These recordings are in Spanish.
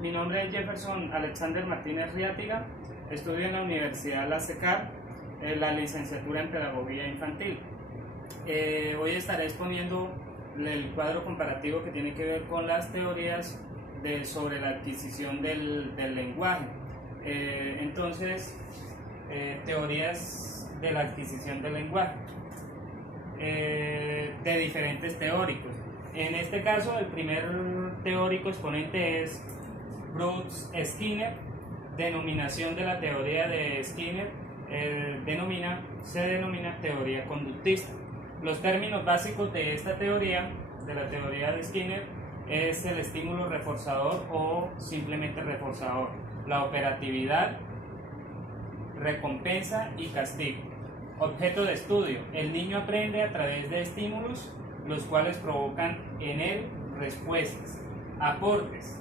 Mi nombre es Jefferson Alexander Martínez Riátiga, estudio en la Universidad La SECAR, la licenciatura en Pedagogía Infantil. Hoy estaré exponiendo el cuadro comparativo que tiene que ver con las teorías sobre la adquisición del lenguaje. Teorías de la adquisición del lenguaje de diferentes teóricos. En este caso, el primer teórico exponente es Bruce Skinner. Denominación de la teoría de Skinner se denomina teoría conductista. Los términos básicos de esta teoría, de la teoría de Skinner, es el estímulo reforzador o simplemente reforzador, la operatividad, recompensa y castigo. Objeto de estudio: el niño aprende a través de estímulos, los cuales provocan en él respuestas. Aportes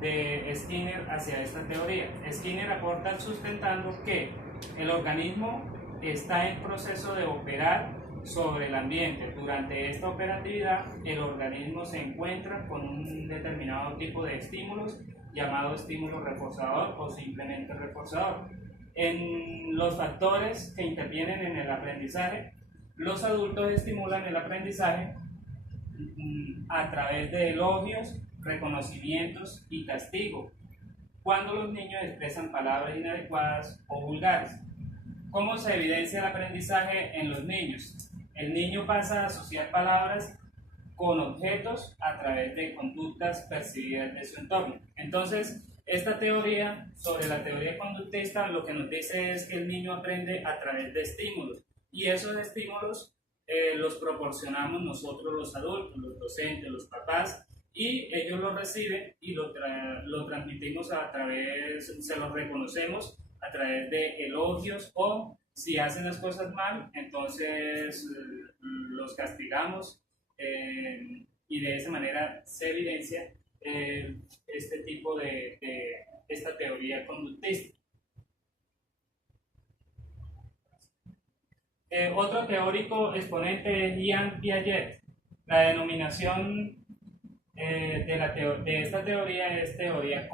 de Skinner hacia esta teoría. Skinner aporta sustentando que el organismo está en proceso de operar sobre el ambiente. Durante esta operatividad, el organismo se encuentra con un determinado tipo de estímulos llamado estímulo reforzador o simplemente reforzador. En los factores que intervienen en el aprendizaje, los adultos estimulan el aprendizaje a través de elogios, reconocimientos y castigo, cuando los niños expresan palabras inadecuadas o vulgares. ¿Cómo se evidencia el aprendizaje en los niños? El niño pasa a asociar palabras con objetos a través de conductas percibidas de su entorno. Entonces, esta teoría sobre la teoría conductista lo que nos dice es que el niño aprende a través de estímulos, y esos estímulos los proporcionamos nosotros los adultos, los docentes, los papás, y ellos lo reciben y lo transmitimos se los reconocemos a través de elogios, o si hacen las cosas mal, entonces los castigamos, y de esa manera se evidencia este tipo de esta teoría conductista. Otro teórico exponente es Jean Piaget. La denominación de esta teoría es teoría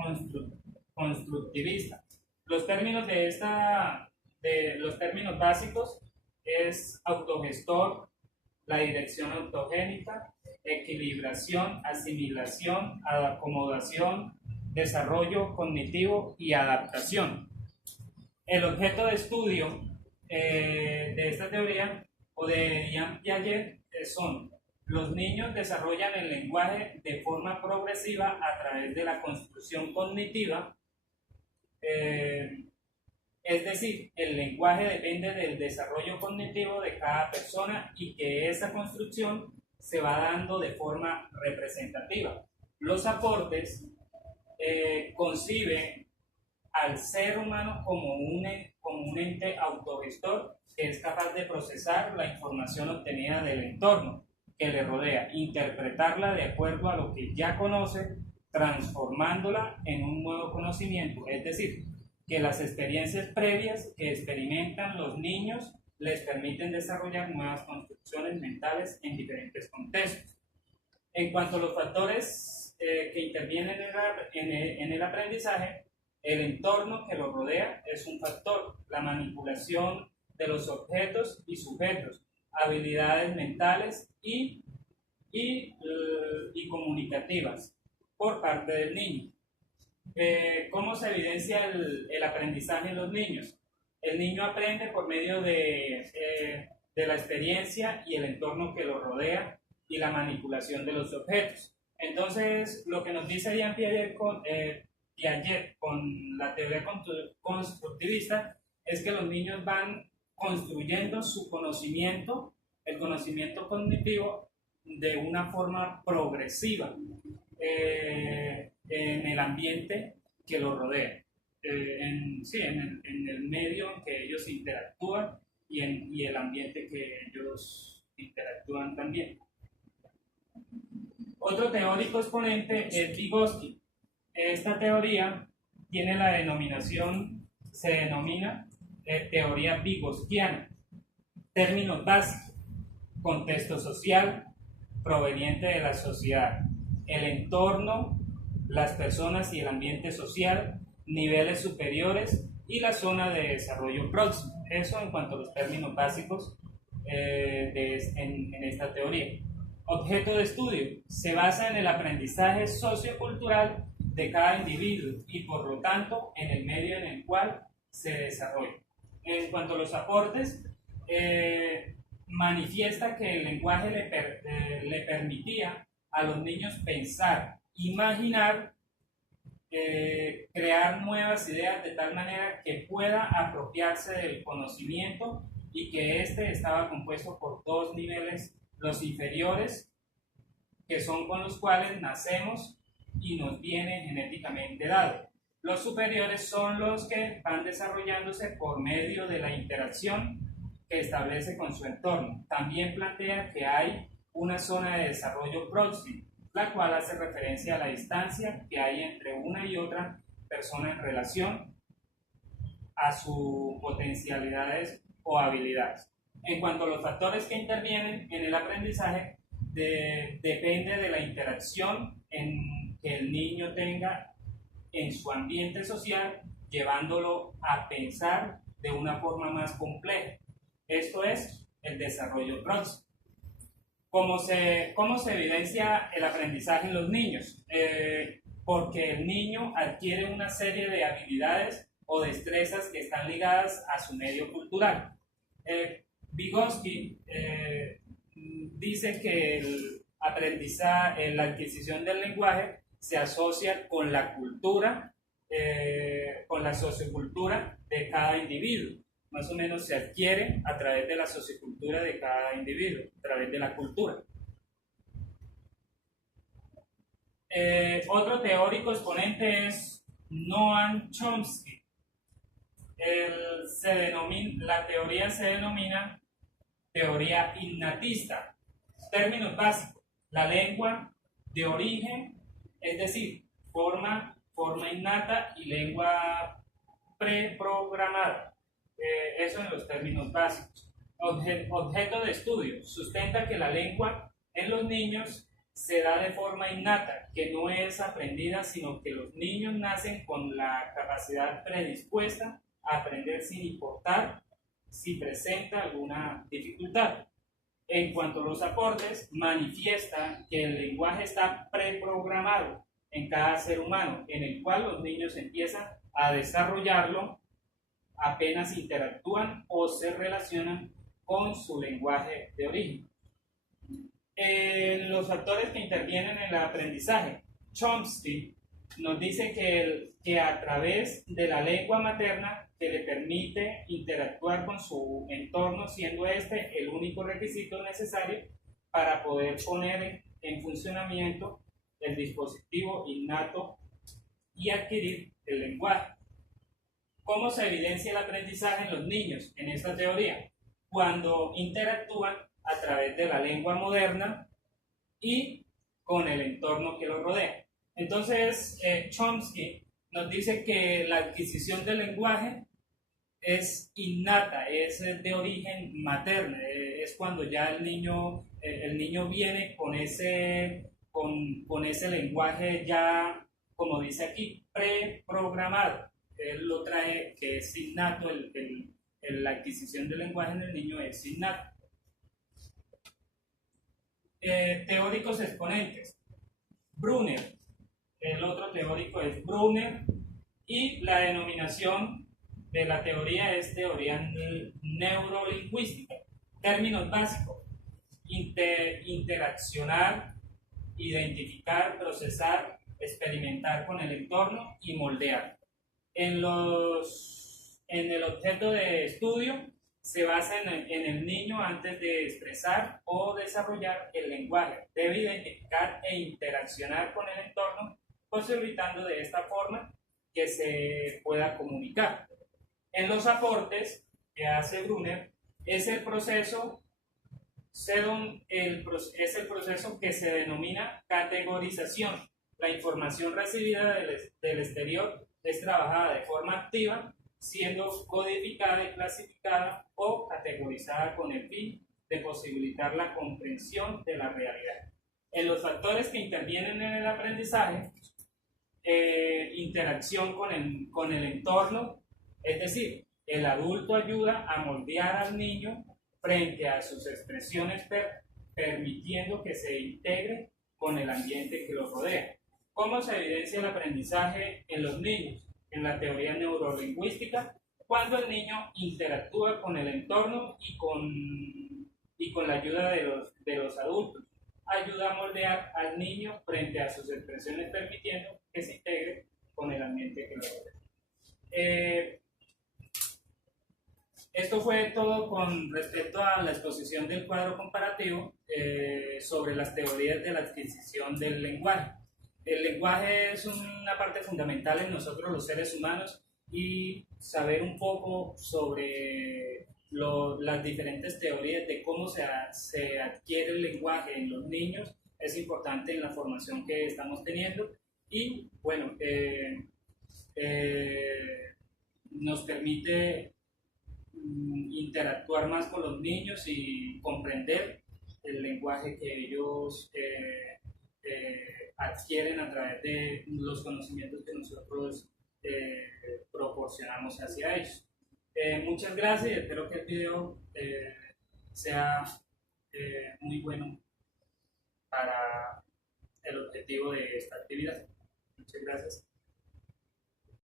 constructivista. Los términos los términos básicos es autogestor, la dirección autogénica, equilibración, asimilación, acomodación, desarrollo cognitivo y adaptación. El objeto de estudio de esta teoría o de Jean Piaget son: los niños desarrollan el lenguaje de forma progresiva a través de la construcción cognitiva, es decir, el lenguaje depende del desarrollo cognitivo de cada persona y que esa construcción se va dando de forma representativa. Los aportes conciben al ser humano como un ente autogestor que es capaz de procesar la información obtenida del entorno que le rodea, interpretarla de acuerdo a lo que ya conoce, transformándola en un nuevo conocimiento. Es decir, que las experiencias previas que experimentan los niños les permiten desarrollar nuevas construcciones mentales en diferentes contextos. En cuanto a los factores que intervienen en el aprendizaje, el entorno que lo rodea es un factor, la manipulación de los objetos y sujetos, habilidades mentales y comunicativas por parte del niño. ¿Cómo se evidencia el aprendizaje en los niños? El niño aprende por medio de la experiencia y el entorno que lo rodea y la manipulación de los objetos. Entonces, lo que nos dice Jean Piaget con la teoría constructivista es que los niños van construyendo su conocimiento, el conocimiento cognitivo, de una forma progresiva en el ambiente que los rodea, en el medio en que ellos interactúan y el ambiente que ellos interactúan también. Otro teórico exponente es Vygotsky. Esta teoría tiene se denomina teoría vygotskiana. Términos básicos: contexto social proveniente de la sociedad, el entorno las personas y el ambiente social, niveles superiores y la zona de desarrollo próximo. Eso en cuanto a los términos básicos en esta teoría. Objeto de estudio. Se basa en el aprendizaje sociocultural de cada individuo y por lo tanto en el medio en el cual se desarrolla. En cuanto a los aportes, manifiesta que el lenguaje le permitía a los niños pensar, imaginar, crear nuevas ideas de tal manera que pueda apropiarse del conocimiento y que éste estaba compuesto por dos niveles, los inferiores, que son con los cuales nacemos y nos viene genéticamente dado. Los superiores son los que van desarrollándose por medio de la interacción que establece con su entorno. También plantea que hay una zona de desarrollo próximo, la cual hace referencia a la distancia que hay entre una y otra persona en relación a sus potencialidades o habilidades. En cuanto a los factores que intervienen en el aprendizaje, depende de la interacción que el niño tenga en su ambiente social, llevándolo a pensar de una forma más compleja. Esto es el desarrollo próximo. ¿Cómo se evidencia el aprendizaje en los niños? Porque el niño adquiere una serie de habilidades o destrezas que están ligadas a su medio cultural. Vygotsky dice que el aprendizaje, la adquisición del lenguaje se asocia con la cultura, con la sociocultura de cada individuo. Más o menos se adquiere a través de la sociocultura de cada individuo, a través de la cultura. Otro teórico exponente es Noam Chomsky. La teoría se denomina teoría innatista. Términos básicos: la lengua de origen, es decir, forma innata, y lengua preprogramada. Eso en los términos básicos. Objeto de estudio. Sustenta que la lengua en los niños se da de forma innata, que no es aprendida, sino que los niños nacen con la capacidad predispuesta a aprender sin importar si presenta alguna dificultad. En cuanto a los aportes, manifiesta que el lenguaje está preprogramado en cada ser humano, en el cual los niños empiezan a desarrollarlo apenas interactúan o se relacionan con su lenguaje de origen. Los factores que intervienen en el aprendizaje. Chomsky nos dice que a través de la lengua materna, que le permite interactuar con su entorno, siendo este el único requisito necesario para poder poner en funcionamiento el dispositivo innato y adquirir el lenguaje. ¿Cómo se evidencia el aprendizaje en los niños en esta teoría? Cuando interactúan a través de la lengua moderna y con el entorno que los rodea. Entonces, Chomsky nos dice que la adquisición del lenguaje es innata, es de origen materno, es cuando ya el niño viene con ese lenguaje ya, como dice aquí, preprogramado. Él lo trae, que es innato, la adquisición del lenguaje en el niño es innata. Teóricos exponentes. Brunner, el otro teórico es Brunner, y la denominación de la teoría es teoría neurolingüística. Términos básicos: interaccionar, identificar, procesar, experimentar con el entorno y moldear. En el objeto de estudio se basa en el niño antes de expresar o desarrollar el lenguaje. Debe identificar e interaccionar con el entorno, posibilitando de esta forma que se pueda comunicar. En los aportes que hace Brunner, es el proceso que se denomina categorización. La información recibida del exterior es trabajada de forma activa, siendo codificada y clasificada o categorizada con el fin de posibilitar la comprensión de la realidad. En los factores que intervienen en el aprendizaje, interacción con el entorno, es decir, el adulto ayuda a moldear al niño frente a sus expresiones, permitiendo que se integre con el ambiente que lo rodea. ¿Cómo se evidencia el aprendizaje en los niños? En la teoría neurolingüística, cuando el niño interactúa con el entorno y con la ayuda de los adultos. Ayuda a moldear al niño frente a sus expresiones, permitiendo que se integre con el ambiente que lo rodea. Esto fue todo con respecto a la exposición del cuadro comparativo sobre las teorías de la adquisición del lenguaje. El lenguaje es una parte fundamental en nosotros los seres humanos y saber un poco sobre las diferentes teorías de cómo se adquiere el lenguaje en los niños es importante en la formación que estamos teniendo y bueno, nos permite interactuar más con los niños y comprender el lenguaje que ellos adquieren a través de los conocimientos que nosotros proporcionamos hacia ellos. Muchas gracias y espero que el video sea muy bueno para el objetivo de esta actividad. Muchas gracias.